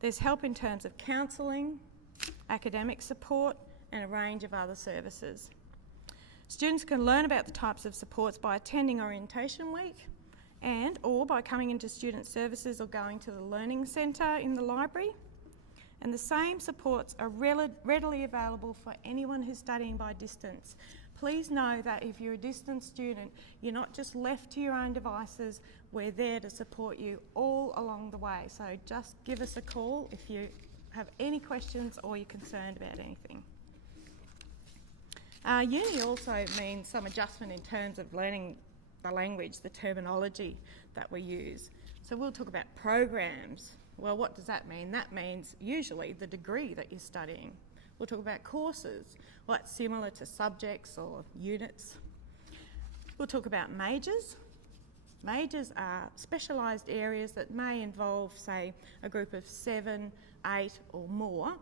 There's help in terms of counselling, academic support, and a range of other services. Students can learn about the types of supports by attending Orientation Week or by coming into student services or going to the Learning Centre in the library. And the same supports are readily available for anyone who's studying by distance. Please know that if you're a distance student, you're not just left to your own devices. We're there to support you all along the way. So just give us a call if you have any questions or you're concerned about anything. Uni also means some adjustment in terms of learning the language, the terminology that we use. So we'll talk about programs. Well, what does that mean? That means usually the degree that you're studying. We'll talk about courses. Well, that's similar to subjects or units. We'll talk about majors. Majors are specialised areas that may involve, say, a group of 7, 8 or more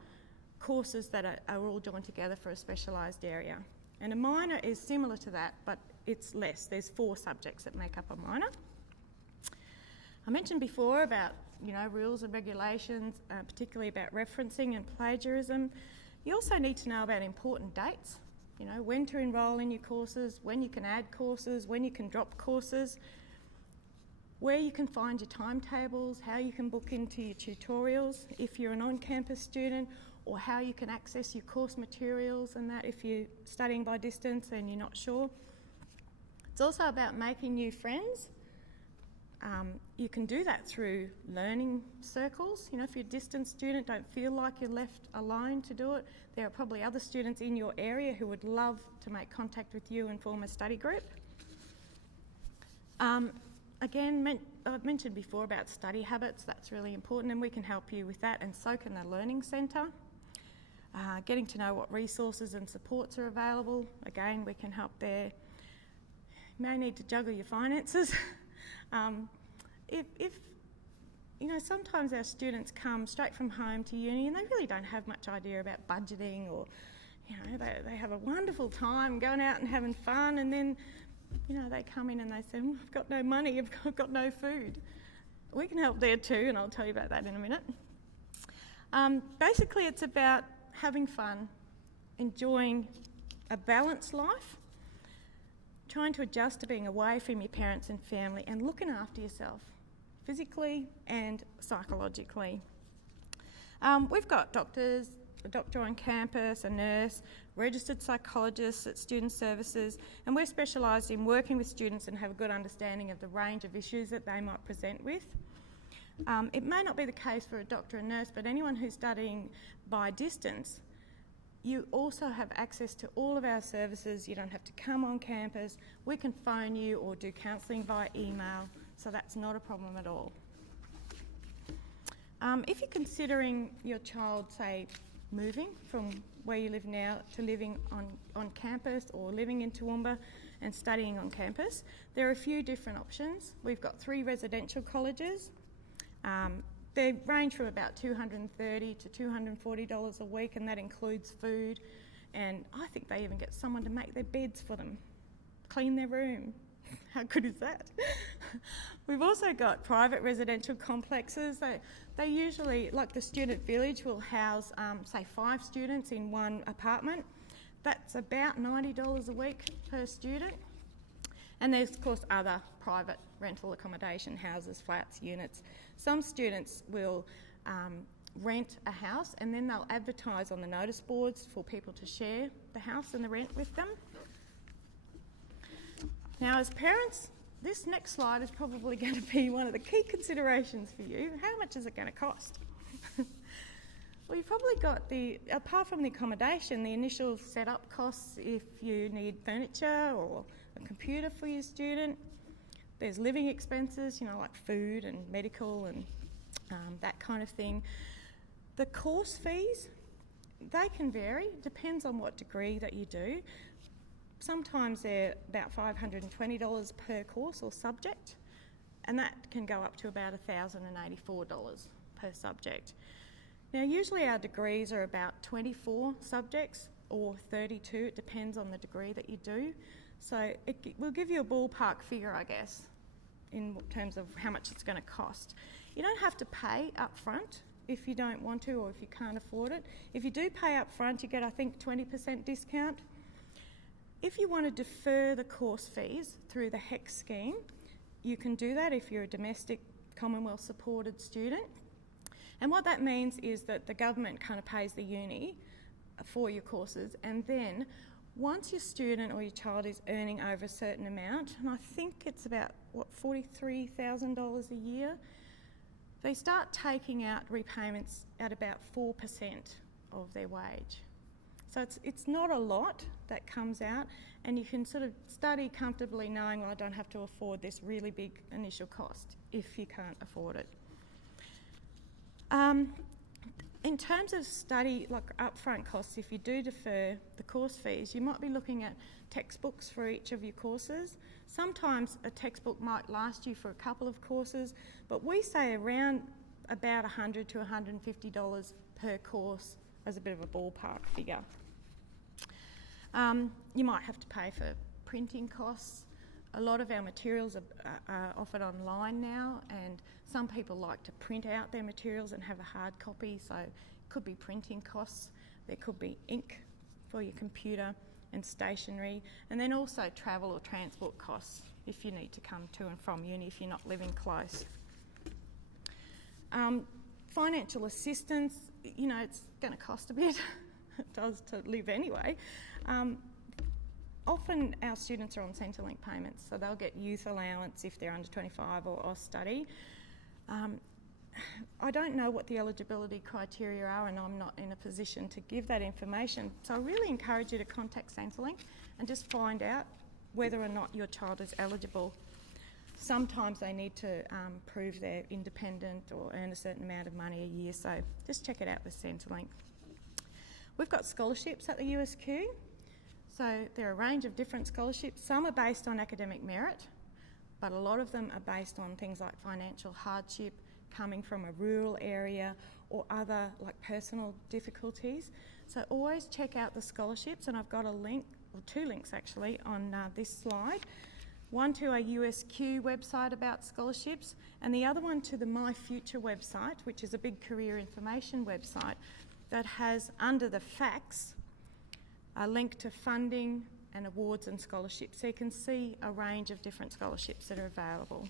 courses that are all joined together for a specialised area. And a minor is similar to that, but it's less. There's 4 subjects that make up a minor. I mentioned before about rules and regulations, particularly about referencing and plagiarism. You also need to know about important dates, when to enrol in your courses, when you can add courses, when you can drop courses, where you can find your timetables, how you can book into your tutorials if you're an on-campus student, or how you can access your course materials and that if you're studying by distance and you're not sure. It's also about making new friends. You can do that through learning circles. If you're a distance student, don't feel like you're left alone to do it. There are probably other students in your area who would love to make contact with you and form a study group. Again, I've mentioned before about study habits. That's really important, and we can help you with that, and so can the Learning Centre. Getting to know what resources and supports are available. Again, we can help there. You may need to juggle your finances. Sometimes our students come straight from home to uni and they really don't have much idea about budgeting, or they have a wonderful time going out and having fun, and then they come in and they say, I've got no money, I've got no food. We can help there too, and I'll tell you about that in a minute. Basically, it's about having fun, enjoying a balanced life, trying to adjust to being away from your parents and family, and looking after yourself physically and psychologically. We've got doctors, a doctor on campus, a nurse, registered psychologists at student services, and we're specialised in working with students and have a good understanding of the range of issues that they might present with. It may not be the case for a doctor and nurse, but anyone who's studying by distance, you also have access to all of our services. You don't have to come on campus. We can phone you or do counselling via email, so that's not a problem at all. If you're considering your child, say, moving from where you live now to living on campus, or living in Toowoomba and studying on campus, there are a few different options. We've got 3 residential colleges. They range from about $230 to $240 a week, and that includes food, and I think they even get someone to make their beds for them, clean their room. How good is that? We've also got private residential complexes. They usually, like the student village, will house, say, 5 students in one apartment. That's about $90 a week per student. And there's, of course, other private rental accommodation, houses, flats, units. Some students will rent a house, and then they'll advertise on the notice boards for people to share the house and the rent with them. Now, as parents, this next slide is probably going to be one of the key considerations for you. How much is it going to cost? Well, you've probably got apart from the accommodation, the initial setup costs if you need furniture or a computer for your student. There's living expenses, like food and medical and that kind of thing. The course fees, they can vary, depends on what degree that you do. Sometimes they're about $520 per course or subject, and that can go up to about $1,084 per subject. Now, usually our degrees are about 24 subjects or 32, it depends on the degree that you do. So it will give you a ballpark figure, I guess, in terms of how much it's going to cost. You don't have to pay up front if you don't want to or if you can't afford it. If you do pay up front, you get, I think, 20% discount. If you want to defer the course fees through the HEC scheme, you can do that if you're a domestic Commonwealth supported student. And what that means is that the government kind of pays the uni for your courses, and then once your student or your child is earning over a certain amount, and I think it's about, $43,000 a year, they start taking out repayments at about 4% of their wage. So it's not a lot that comes out, and you can sort of study comfortably knowing, well, I don't have to afford this really big initial cost if you can't afford it. In terms of study, like upfront costs, if you do defer the course fees, you might be looking at textbooks for each of your courses. Sometimes a textbook might last you for a couple of courses, but we say around about $100 to $150 per course as a bit of a ballpark figure. You might have to pay for printing costs. A lot of our materials are offered online now, and some people like to print out their materials and have a hard copy, so it could be printing costs. There could be ink for your computer and stationery, and then also travel or transport costs if you need to come to and from uni if you're not living close. Financial assistance, it's going to cost a bit. It does to live anyway. Often our students are on Centrelink payments, so they'll get youth allowance if they're under 25 or study. I don't know what the eligibility criteria are, and I'm not in a position to give that information. So I really encourage you to contact Centrelink and just find out whether or not your child is eligible. Sometimes they need to prove they're independent or earn a certain amount of money a year, so just check it out with Centrelink. We've got scholarships at the USQ. So there are a range of different scholarships. Some are based on academic merit, but a lot of them are based on things like financial hardship, coming from a rural area, or other like personal difficulties. So always check out the scholarships, and I've got a link, or two links actually, on this slide. One to a USQ website about scholarships, and the other one to the My Future website, which is a big career information website that has, under the facts, a link to funding and awards and scholarships, so you can see a range of different scholarships that are available.